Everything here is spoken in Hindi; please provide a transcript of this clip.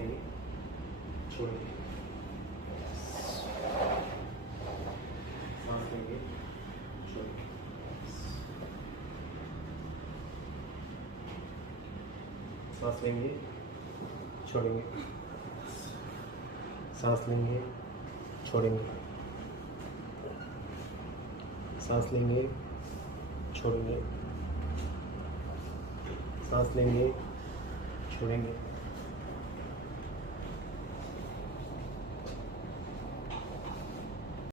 लेंगे, छोड़ेंगे, सांस लेंगे, छोड़ेंगे, सांस लेंगे, छोड़ेंगे, सांस लेंगे, छोड़ेंगे, सांस लेंगे, छोड़ेंगे, सांस लेंगे, छोड़ेंगे।